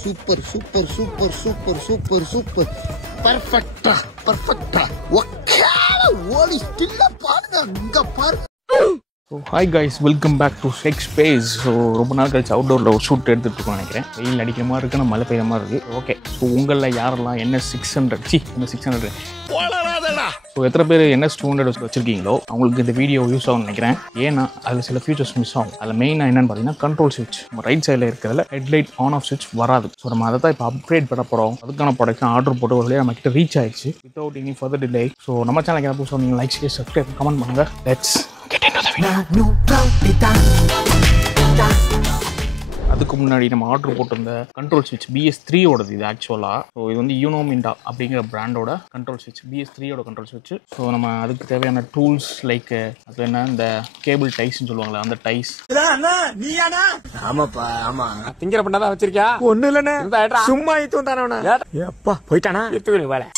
Super super super super super super பர்ஃபெக்டா பர்ஃபெக்டா ஓடி ஸ்டில்லா பாருங்க அங்க பாருங்க. Hi guys, welcome back to Tech Space. So ரொம்ப நாள் கழிச்சு அவுட்டோரில் ஒரு ஷூட் எடுத்துகிட்டு இருக்கோம் நினைக்கிறேன். வெயில் அடிக்கிற மாதிரி இருக்குது, மழை பெய்கிற மாதிரி இருக்குது. ஓகே, ஸோ உங்களில் யாரெல்லாம் NS600 ஸோ எத்தனை பேர் NS200 வச்சுருக்கீங்களோ அவங்களுக்கு இந்த வீடியோ யூஸ் ஆகும்னு நினைக்கிறேன். ஏன்னா அதில் சில ஃபீச்சர்ஸ் மிஸ் ஆகும். அதில் மெயினாக என்னென்னு பார்த்தீங்கன்னா கண்ட்ரோல் ஸ்விட்ச். நம்ம ரைட் சைடில் இருக்கிறதுல ஹெட்லைட் ஆன் ஆஃப் ஸ்விட்ச் வராது. ஸோ நம்ம அதை தான் இப்போ அப்கிரேட் பண்ண போகிறோம். அதுக்கான ப்ராடக்ட் ஆர்டர் போட்டு ஒரு நம்ம கிட்ட ரீச் ஆயிடுச்சு without any further delay. So நம்ம சேனலுக்கு என்ன புதுசாக நீங்கள் லைக் ஷேர் சப்ஸ்கிரைப் கமெண்ட் பண்ணுங்கள். Let's get into the video. அதுக்கு முன்னாடி நம்ம ஆர்டர் போட்டிருந்த கண்ட்ரோல் ஸ்விட்ச் BS3 ஓடது இது ஆக்சுவலாக. ஸோ இது வந்து யூனோமிண்டா அப்படிங்கிற பிராண்டோட கண்ட்ரோல் ஸ்விட்ச், BS3 ஓட கண்ட்ரோல் ஸ்விட்ச். ஸோ நம்ம அதுக்கு தேவையான டூல்ஸ் லைக் அது என்ன இந்த கேபிள் டைஸ்ன்னு சொல்லுவாங்களே அந்த டைஸ். ஆமாப்பா, ஆமா திங்கிற பண்ணாதான் வச்சிருக்கியா? ஒண்ணு இல்லண்ணே, சும்மா இத்தும் தானே. எப்பா போயிட்டானா? வேலை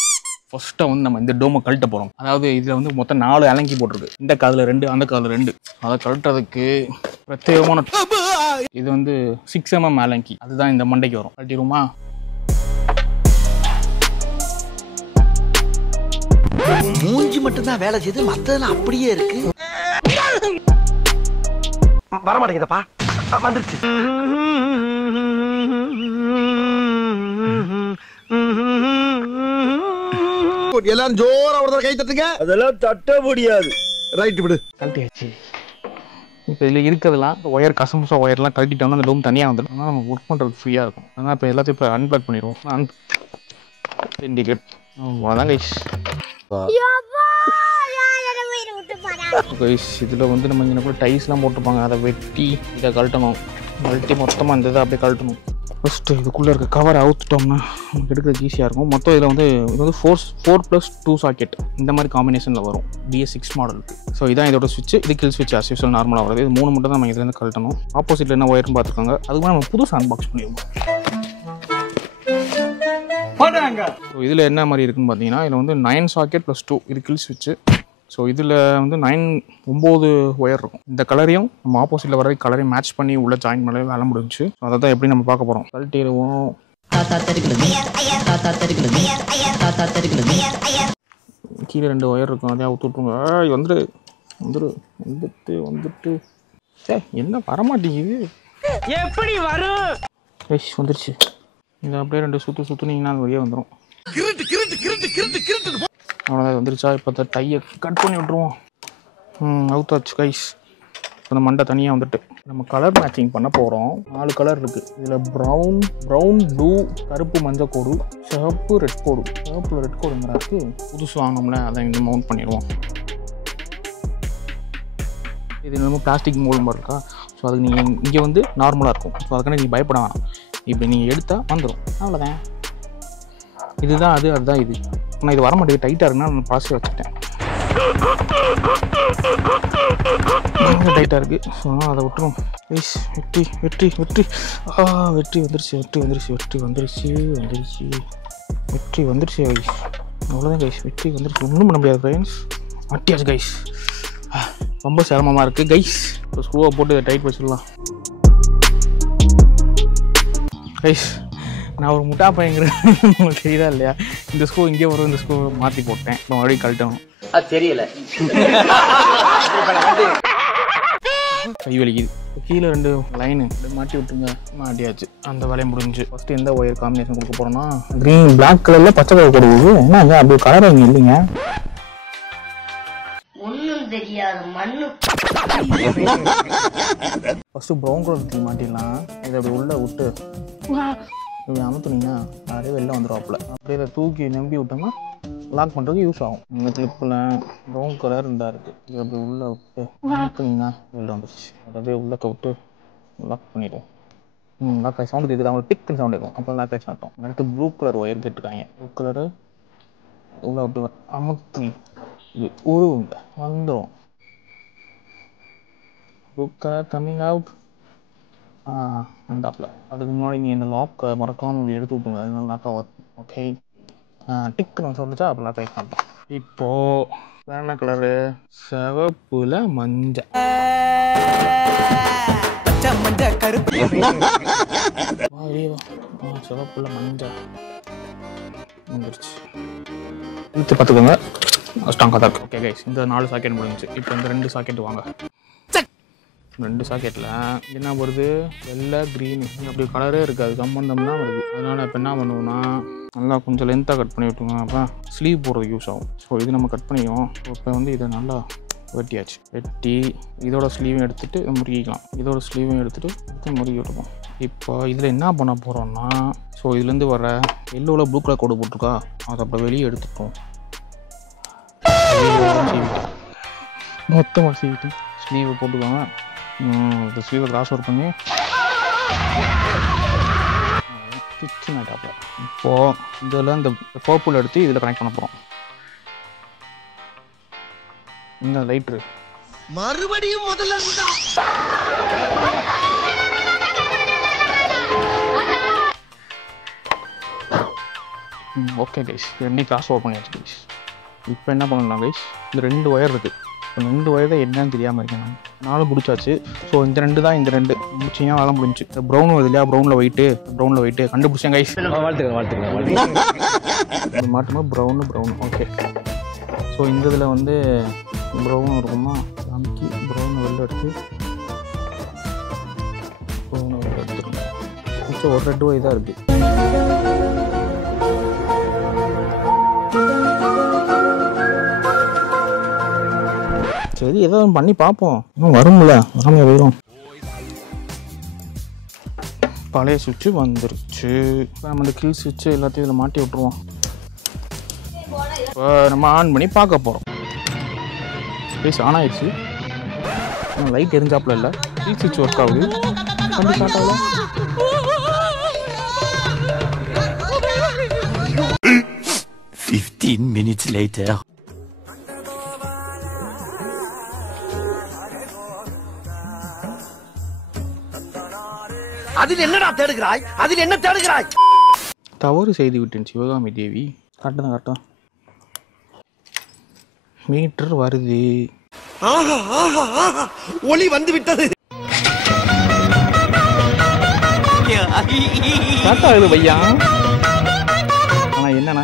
ஃபர்ஸ்ட்டாக வந்து நம்ம இந்த டோமை கழட்ட போகிறோம். அதாவது இதில் வந்து மொத்தம் 4 அலங்கி போட்டிருக்கு. இந்த காதில் 2, அந்த காதில் 2. அதை கழட்டுறதுக்கு பிரத்யேகமான இது வந்து 6mm அலங்கி, அதுதான் இந்த மண்டைக்கு வரும். கழட்டிடுமா? மூஞ்சி மட்டும் தான் வேலை செய்து, மத்ததெல்லாம் அப்படியே இருக்கு. வர மாட்டேங்குதப்பா, வந்துருச்சு. எல்லாரும் ஜோரா ஒரு கை தட்டுங்க. அதெல்லாம் தட்ட முடியாது. ரைட் விடு. கழட்டியாச்சு. இப்போ இதில் இருக்கிறதுலாம் ஒயர் கசமுசா ஒயர்லாம் கழட்டிட்டோம்னா அந்த டோம் தனியாக வந்துடும். அதனால் நம்ம ஒர்க் பண்ணுறதுக்கு ஃப்ரீயாக இருக்கும். அதனால் இப்போ எல்லாத்தையும் இப்போ அன்பிளாக் பண்ணிடுவோம். இண்டிகேட் அதான் கைஸ். கைஸ் இதில் வந்து நம்ம இங்கே கூட டைஸ்லாம் போட்டிருப்பாங்க. அதை வெட்டி இதை கழட்டணும். கழட்டி மொத்தமாக இந்த இதை அப்படியே கழட்டணும். ஃபஸ்ட்டு இதுக்குள்ளே இருக்க கவர் அவுத்துட்டோம்னா நமக்கு எடுக்கிறதுக்கு ஈஸியாக இருக்கும். மொத்தம் இதில் வந்து இது வந்து 4+2 சாக்கெட் இந்த மாதிரி காம்பினேஷனில் வரும் BS6 மாடலுக்கு. ஸோ இதான் இதோட ஸ்விட்ச். இது கில் ஸ்விட்ச் ஆஸ் யூஸ்வல் நார்மலாக வருது. இது 3 மட்டும் தான் நம்ம இதுலேருந்து கழட்டணும். ஆப்போசிட்டில் என்ன ஒயர்னு பார்த்துக்கோங்க. அதுக்கு நம்ம புதுசு அன்பாக்ஸ் பண்ணிடுவோம். ஸோ இதில் என்ன மாதிரி இருக்குன்னு பார்த்தீங்கன்னா இதில் வந்து 9 சாக்கெட் +2 இது கில் ஸ்விட்ச்சு. ஸோ இதில் வந்து 9 ஒயர் இருக்கும். இந்த கலரையும் நம்ம ஆப்போசிட்டில் வர கலரையும் மேட்ச் பண்ணி உள்ள ஜாயின் பண்ணவே வேலை முடிஞ்சு. அதை தான் எப்படி நம்ம பார்க்க போகிறோம். கழட்டிடுவோம். கீழே 2 ஒயர் இருக்கும், அதையும் அவுத்துட்ருங்க. வந்துட்டு சே என்ன வரமாட்டேங்குது, எப்படி வரும்? வந்துருச்சு. இதை அப்படியே 2 சுற்றுனீங்கன்னா அது வெளியே வந்துடும். அவ்வளோதான் வந்துருச்சா. இப்போ அந்த டையை கட் பண்ணி விட்ருவோம். அவுத்தாச்சு கைஸ். அந்த மண்டை தனியாக வந்துட்டு நம்ம கலர் மேட்சிங் பண்ண போகிறோம். 4 கலர் இருக்குது இதில். ப்ரௌன், ப்ளூ, கருப்பு, மஞ்சள் கோடு, சிவப்பு, ரெட் கோடு. சிவப்பு ரெட் கோடுங்கிறதுக்கு புதுசு வாங்கினோம்ல, அதை இங்கே மவுண்ட் பண்ணிடுவோம். இது நம்ம பிளாஸ்டிக் மோல்டு மாதிரி இருக்கா. ஸோ அதுக்கு நீங்கள் இங்கே வந்து நார்மலாக இருக்கும். ஸோ அதுக்கான நீங்கள் பயப்பட வேணாம். இப்படி நீங்கள் எடுத்தால் வந்துடும். அவ்வளோதான். இதுதான் அதுதான் இது. நான் இது வர மாட்டேங்குது, டைட்டாக இருக்குன்னா நான் பாசிட்டிவ் வச்சுட்டேன். டைட்டாக இருக்குது. ஸோ அதை விட்டுரும். வெற்றி வந்துருச்சு கைஸ். அவ்வளோதான் கைஸ், வெற்றி வந்துருச்சு. ஒன்றும் பண்ண முடியாது ஃப்ரெண்ட்ஸ். மாட்டியாச்சு கைஸ். ரொம்ப சிரமமாக இருக்குது கைஸ். இப்போ ஸ்க்ரூவை போட்டு இதை டைட் வச்சிடலாம் கைஸ். நான் ஒரு முட்டா பையங்கிறேன், உங்களுக்கு தெரியுதா இல்லையா? இந்த ஸ்க்ரூ இங்கே வரும், இந்த ஸ்க்ரூ மாற்றி போட்டேன். இப்போ மறுபடியும் கழட்டணும். அது தெரியல, கை வலிக்குது. கீழே 2 லைனு மாட்டி விட்டுருங்க. மாட்டியாச்சு. அந்த வேலையை முடிஞ்சு. ஃபஸ்ட்டு எந்த ஒயர் காம்பினேஷன் கொடுக்க போகிறோன்னா க்ரீன், பிளாக் கலரில் பச்சை கலர் கொடுக்குது. என்னங்க அப்படி கலர் இங்கே இல்லைங்க. ஃபஸ்ட்டு ப்ரௌன் கலர் மாட்டிடலாம். இதை அப்படி உள்ளே விட்டு இப்படி அமுத்துனீங்கன்னா அப்படியே வெளில வந்துடுவாப்புல. அப்படியே இதை தூக்கி நம்பி விட்டோம்னா லாக் பண்ணுறதுக்கு யூஸ் ஆகும். இந்த கிளிப்பில் ப்ரௌன் கலர் இருந்தால் இருக்குது. இது அப்படி உள்ளே விட்டு அமுத்துனீங்கன்னா வெளில வந்துடுச்சு. அதை அப்படியே உள்ளக்க விட்டு லாக் பண்ணிடுவோம். லாக் ஆகி சவுண்டு கேட்குது. அவங்க டிக்குன்னு சவுண்ட் இருக்கும். அப்போ லாக் ஆகி சாப்பிட்டோம். அடுத்து ப்ளூ கலர் ஒயர் கேட்டுருக்காங்க. ப்ளூ கலரு உள்ளே விட்டு அமுத்தி இது உருவுங்க வந்துடும். Blue colour coming out. வந்தாப்பில். அதுக்கு முன்னாடி நீ இந்த லாக் மறக்காமல் எடுத்து விட்டுங்க. அதனால லாக்காக வரும். ஓகே, டிக்குன்னு சொல்லிச்சா அப்போ லாக் ஆகி சாப்பிட்டோம். இப்போது வேற கலரு சிவப்புல மஞ்சள். கருப்பு சிவப்புல மஞ்சள் வந்துருச்சு. இழுத்து பார்த்துக்கோங்க, ஸ்ட்ராங்காக தான் இருக்குது. ஓகே கைஸ், இந்த 4 சாக்கெட் முடிஞ்சிச்சு. இப்போ இந்த 2 சாக்கெட் வாங்க. 2 சாக்கெட்டில் என்ன வருது? வெள்ளை க்ரீனு, அப்படி கலரே இருக்காது, சம்பந்தம் தான் வருது. அதனால் இப்போ என்ன பண்ணுவோம்னா நல்லா கொஞ்சம் லென்த்தாக கட் பண்ணி விட்டுருங்க, அப்போ ஸ்லீவ் போடுறதுக்கு யூஸ் ஆகும். ஸோ இது நம்ம கட் பண்ணிடுவோம். இப்போ வந்து இதை நல்லா வெட்டியாச்சு. வெட்டி இதோட ஸ்லீவும் எடுத்துகிட்டு முறுக்கிக்கலாம். இதோட ஸ்லீவும் எடுத்துகிட்டு முறுக்கி விட்டுப்போம். இப்போ இதில் என்ன பண்ண போகிறோம்னா, ஸோ இதுலேருந்து வர எல்லோவில் ப்ளூ கலர் கோடு போட்டிருக்கா, அதை அப்புறம் வெளியே எடுத்துப்போம். மொத்தமாக சீவிட்டு ஸ்லீவை போட்டுக்கோங்க. இந்த ஸ்லீவை கிராஸ் ஒர்க் பண்ணி கிச்சன் ஆகிட்டாப்பில். இப்போது இதில் இந்த பர்பிள் எடுத்து இதில் கனெக்ட் பண்ண போகிறோம். இந்த லைட்ரு மறுபடியும் முதல்ல ஓகே கைஸ், 2 கிராஸ் ஓவர் பண்ணியாச்சு கைஸ். இப்போ என்ன பண்ணலாம் கைஸ், இந்த 2 ஒயர் இருக்குது. இப்போ 2 ஒயர் தான் என்னன்னு தெரியாமல் இருக்கேன். 4 முடிச்சாச்சு. ஸோ இந்த 2 தான், இந்த 2 முடிச்சிங்கன்னா வேலை முடிஞ்சு. இந்த ப்ரௌன் வருது இல்லையா, ப்ரௌனில் ஒயிட்டு கண்டுபிடிச்சேன் கைஸ். வாழ்த்துக்கிறேன். இது மாட்டும்போது ப்ரௌனு. ஓகே, ஸோ இந்த இதில் வந்து ப்ரௌன் இருக்குமா, அமுக்கி ப்ரௌன் வெளில எடுத்து எடுத்துருங்க. ஸோ ஒரு 2 ஒய் தான் இருக்குது. சரி, ஏதோ பண்ணி பார்ப்போம். இன்னும் வரும்ல, வராமல் போயிடும். பழைய சுவிட்சு வந்துருச்சு. இப்போ நம்ம இந்த கில் சுவிட்சு எல்லாத்தையும் இதில் மாட்டி விட்ருவோம். இப்போ நம்ம ஆன் பண்ணி பார்க்க போகிறோம். பேஸ் ஆன் ஆயிடுச்சு. லைட் எரிஞ்சாப்புல இல்லை, கில் சுவிட்ச் ஒர்க் ஆகுது. பண்ணி ஸ்டார்ட் ஆகல. minutes later. அதில் என்னடா தேடுகிறாய்? அதில் என்ன தேடுகிறாய்? தவறு செய்து விட்டேன் சிவகாமி தேவி. கரெக்டாக மீட்டர் வருது. ஒளி வந்து விட்டது. கரெக்டாக ஆகுது பையா. ஆனால் என்னன்னா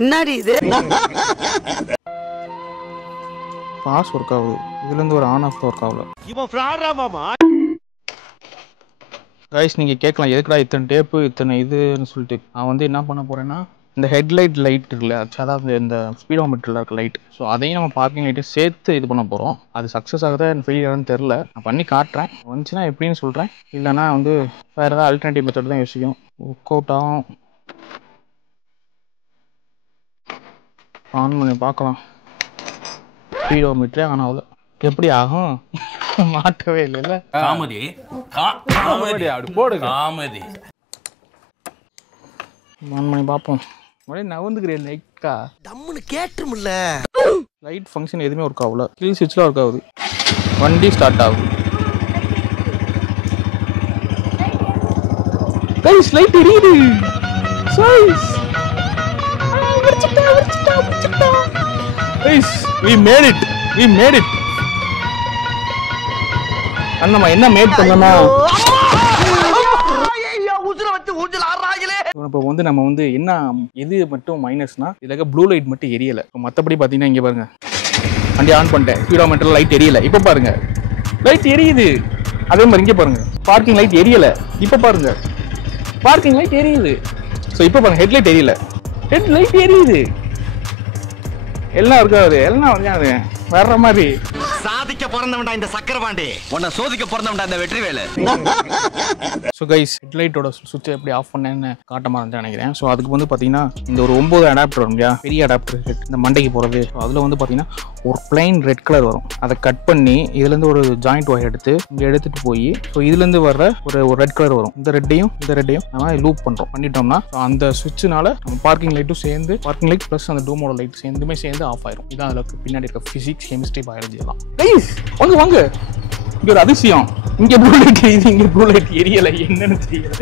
என்னடி இது? பாஸ் ஒர்க் ஆகுது. இதுலேருந்து ஒரு ஆன் ஆஃப் ஒர்க் ஆகல. இவன் ஃப்ராடா மாமா. கைஸ், நீங்கள் கேட்கலாம் எதுக்குடா இத்தனை டேப்பு இத்தனை இதுன்னு சொல்லிட்டு. நான் வந்து என்ன பண்ண போகிறேன்னா, இந்த ஹெட்லைட் லைட் இருக்குல்ல, அதாவது இந்த ஸ்பீடோமீட்டரில் இருக்க லைட், ஸோ அதையும் நம்ம பார்க்கிங் லைட்டையும் சேர்த்து இது பண்ண போகிறோம். அது சக்ஸஸ் ஆகுதா எனக்கு ஃபெயிலியர்னு தெரில. நான் பண்ணி காட்டுறேன். வந்துச்சுன்னா எப்படின்னு சொல்கிறேன். இல்லைனா வந்து வேறு ஏதாவது ஆல்டர்னேட்டிவ் மெத்தட் தான் யோசிக்கும். ஒர்க் அவுட் ஆகும். ஆன் பண்ணி பார்க்கலாம். ஸ்பீடோமீட்டரே ஆன் ஆகல. எப்படி ஆகும்? மாட்டவே இல்லைல்ல. காமெடி அப்படி போடுங்க. காமெடி ஆன் பண்ணி பார்ப்போம். நவந்துக்கிறேன் லைட்டா. டம்முன்னு கேட்டுமில்ல. லைட் ஃபங்க்ஷன் எதுவுமே ஒர்க் ஆகல. கில் சுவிட்ச்லாம் ஒர்க் ஆகுது. வண்டி ஸ்டார்ட் ஆகுது. கைஸ், லைட் எரியுது. Guys, guys, we made it. அண்ணா என்ன மேட் பண்ணனா, இப்போ வந்து நம்ம வந்து என்ன எது மட்டும் மைனஸ்னா, இதுல ப்ளூ லைட் மட்டும் எரியல. மற்றபடி பார்த்தீங்கன்னா இங்கே பாருங்க, வண்டி ஆன் பண்ணிட்டேன், ஸ்பீடோமீட்டர் லைட் எரியல. இப்போ பாருங்க லைட் எரியுது. அதே மாதிரி இங்கே பாருங்க, பார்க்கிங் லைட் எரியல. இப்போ பாருங்க பார்க்கிங் லைட் எரியுது. ஸோ இப்போ பாருங்க ஹெட்லைட் எரியல, ஹெட்லைட் எரியுது. எல்லாம் இருக்காது, எல்லாம் வந்து வர்ற மாதிரி. சாதிக்க பிறந்தவன்டா இந்த சக்கரபாண்டி, உன்னை சோதிக்க பிறந்தவன்டா இந்த வெற்றிவேலு. ஸோ கைஸ், ஹெட்லைட்டோட சுவிட்சை எப்படி ஆஃப் பண்ணேன்னு காட்டமா இருந்து நினைக்கிறேன். ஸோ அதுக்கு வந்து பார்த்தீங்கன்னா இந்த ஒரு 9 அடாப்டர் வரும் இல்லையா, பெரிய அடாப்டர் இந்த மண்டைக்கு போகிறது. ஸோ அதில் வந்து பார்த்தீங்கன்னா ஒரு பிளைன் ரெட் கலர் வரும். அதை கட் பண்ணி இதுலேருந்து ஒரு ஜாயிண்ட் ஒயர் எடுத்து இங்கே எடுத்துகிட்டு போய், ஸோ இதுலேருந்து வர்ற ஒரு ரெட் கலர் வரும். இந்த ரெட்டையும் நம்ம லூப் பண்ணிட்டோம்னா அந்த சுவிட்சுனால நம்ம பார்க்கிங் லைட்டும் சேர்ந்து, பார்க்கிங் லைட் ப்ளஸ் அந்த டூமோட லைட் சேர்ந்துமே சேர்ந்து ஆஃப் ஆயிரும். இதான் அதில் பின்னாடி இருக்க ஃபிசிக்ஸ், கெமிஸ்ட்ரி, பயாலஜி எல்லாம். வாங்க இங்க ஒரு அதிசயம். இங்க ப்ளூ லைட் எரியுது, இங்க ப்ளூ லைட் எரியலை. என்னன்னு தெரியல.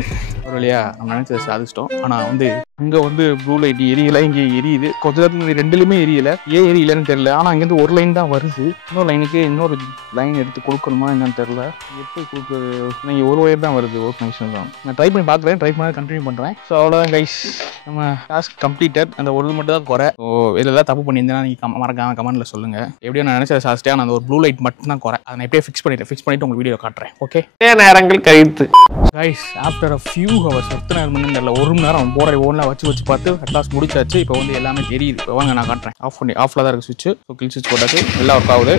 ஒரு வழியா நம்ம நினைச்சதை சாதிச்சிட்டோம். ஆனா வந்து இங்கே வந்து ப்ளூ லைட் எரியலை, இங்கே எரியுது. கொஞ்ச நேரத்தில் ரெண்டுலையுமே எரியலை, ஏன் எரியலைன்னு தெரியல. ஆனால் அங்கேருந்து ஒரு லைன் தான் வருது. இன்னொரு லைனுக்கு இன்னொரு லைன் எடுத்து கொடுக்கணுமா என்னன்னு தெரியல. எப்படி கொடுக்குறது? நீங்கள் ஒரு ஒயர் தான் வருது, ஒரு கனெக்ஷன் தான். நான் ட்ரை பண்ணி பார்க்குறேன், ட்ரை பண்ணி கண்டினியூ பண்ணுறேன். ஸோ அவ்வளோதான் கைஸ், நம்ம டாஸ்க் கம்ப்ளீட்டட். அந்த ஒரு மட்டும் தான் குறை. ஸோ இதில் ஏதாவது தப்பு பண்ணியிருந்தேன்னா நீங்கள் மறக்காம கமெண்ட்டில் சொல்லுங்கள். எப்படியோ நான் நினச்ச சாஸ்டியாக நான் அந்த ஒரு ப்ளூ லைட் மட்டும் தான் குறை. அதை நான் எப்படியே ஃபிக்ஸ் பண்ணிவிட்டு உங்களுக்கு வீடியோ காட்டுறேன். ஓகே, நேரங்கள் கழித்து guys, after a few hours, எத்தனை மணி நேரம் தெரியல, ஒரு மணி நேரம் போகிற ஓன்லாம் வச்சு பார்த்து அட்லாஸ்ட் முடிச்சாச்சு. இப்போ வந்து எல்லாமே தெரியுது. இப்போ வாங்க நான் காட்டுறேன். ஆஃபில் தான் இருக்குது சுவிட்சு. ஸோ கில் சுவிட்ச் போட்டாச்சு, எல்லாம் ஒர்க் ஆகுது.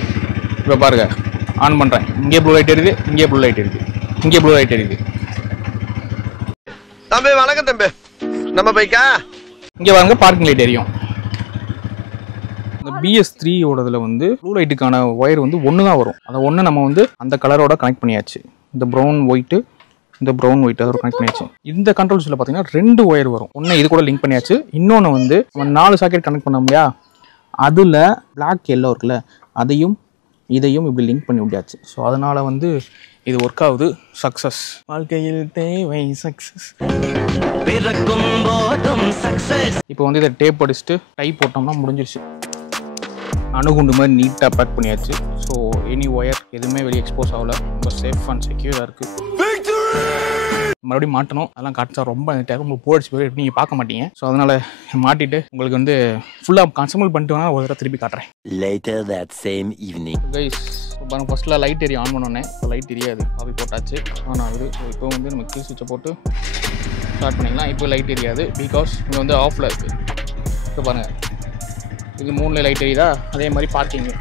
இப்போ பாருங்க, ஆன் பண்ணுறேன். இங்கே ப்ளூ லைட் எரியுது, இங்கே ப்ளூ லைட் எரியுது, இங்கே ப்ளூ லைட் எரியுது. தம்பி வணக்கம் தம்பி, நம்ம பைக்கா இங்கே பாருங்க, பார்க்கிங் லைட் எரியும். இந்த BS3ஓடதுல வந்து ப்ளூ லைட்டுக்கான ஒயர் வந்து ஒன்று தான் வரும். அதை ஒன்று நம்ம வந்து அந்த கலரோட கனெக்ட் பண்ணியாச்சு. இந்த ப்ரௌன் ஒயிட்டு, இந்த ப்ரௌன் ஒயிட் அதோட கனெக்ட் பண்ணியாச்சு. இந்த கண்ட்ரோல்ஸில் பார்த்தீங்கன்னா 2 ஒயர் வரும். ஒன்று இது கூட லிங்க் பண்ணியாச்சு, இன்னொன்று வந்து நம்ம 4 சாக்கெட் கனெக்ட் பண்ணோம் இல்லையா, அதில் பிளாக் எல்லோ இருக்குல்ல, அதையும் இதையும் இப்படி லிங்க் பண்ணி விட்டாச்சு. ஸோ அதனால் வந்து இது ஒர்க் ஆகுது. சக்ஸஸ், வாழ்க்கையில் தேவை சக்ஸஸ். இப்போ வந்து இதை டேப் அடிச்சுட்டு டை போட்டோம்னா முடிஞ்சிருச்சு. அணுகுண்டு மாதிரி நீட்டாக பேக் பண்ணியாச்சு. ஸோ எனி ஒயர் எதுவுமே வெளியே எக்ஸ்போஸ் ஆகல, ரொம்ப சேஃப் அண்ட் செக்யூராக இருக்குது. மறுபடியும் மாட்டணும், அதெல்லாம் காட்டுச்சா ரொம்ப உங்களுக்கு போயிடுச்சு போய் எப்படி நீங்கள் பார்க்க மாட்டீங்க. ஸோ அதனால் மாட்டிட்டு உங்களுக்கு வந்து ஃபுல்லாக கன்சம்பிள் பண்ணிட்டு வேணால் ஒரு தடவை திருப்பி காட்டுறேன். Later that same evening. Guys பாருங்க, ஃபஸ்ட்டில் லைட் ஏரியா ஆன் பண்ணோன்னே இப்போ லைட் தெரியாது, அப்படி போட்டாச்சு ஆன் ஆகுது. ஸோ இப்போ வந்து நம்ம கீழ் சுவிட்சை போட்டு ஸ்டார்ட் பண்ணிக்கலாம். இப்போ லைட் தெரியாது, பிகாஸ் இங்கே வந்து ஆஃபில் இருக்குது. இப்போ பாருங்கள், இது 3 லைட் எரியுதா, அதே மாதிரி பார்க்கிங்கு.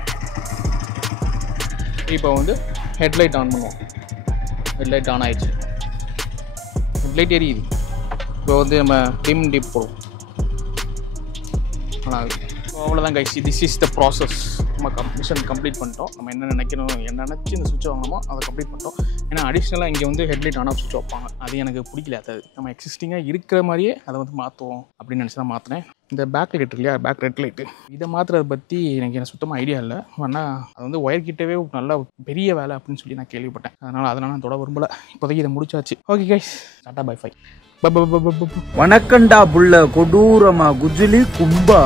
இப்போ வந்து ஹெட்லைட் ஆன் பண்ணுவோம். ஹெட்லைட் ஆன் ஆயிடுச்சு, ஹெட்லைட் எரியுது. இப்போ வந்து நம்ம டிம் டிப் போடுவோம். ஆனால் அவ்வளோதான் guys, this is the process. நம்ம மிஷன் கம்ப்ளீட் பண்ணிட்டோம். நம்ம என்ன நினைக்கணும், என்ன நினச்சி இந்த சுவிட்ச் வாங்கணுமோ அதை கம்ப்ளீட் பண்ணிட்டோம். ஏன்னா அடிஷ்னலாக இங்கே வந்து ஹெட்லைட் ஆன் ஆஃப் சுவிட்ச் வைப்பாங்க, அது எனக்கு பிடிக்கல. அது நம்ம எக்ஸிஸ்டிங்காக இருக்கிற மாதிரியே அதை வந்து மாற்றுவோம் அப்படின்னு நினச்சி தான் மாற்றினேன். இந்த பேக் லைட் இல்லையா, பேக் ரெட் லைட்டு, இதை மாற்றுறதை பற்றி எனக்கு சுத்தமாக ஐடியா இல்லை. ஆனால் அது வந்து ஒயர் கிட்டவே நல்ல பெரிய வேலை அப்படின்னு சொல்லி நான் கேள்விப்பட்டேன். அதனால் நான் தொட விரும்பலை. இப்போதைக்கு இதை முடிச்சாச்சு. Okay guys, tata bye bye. வணக்கண்டா புள்ள கொடூரமா குஜிலி கும்பா.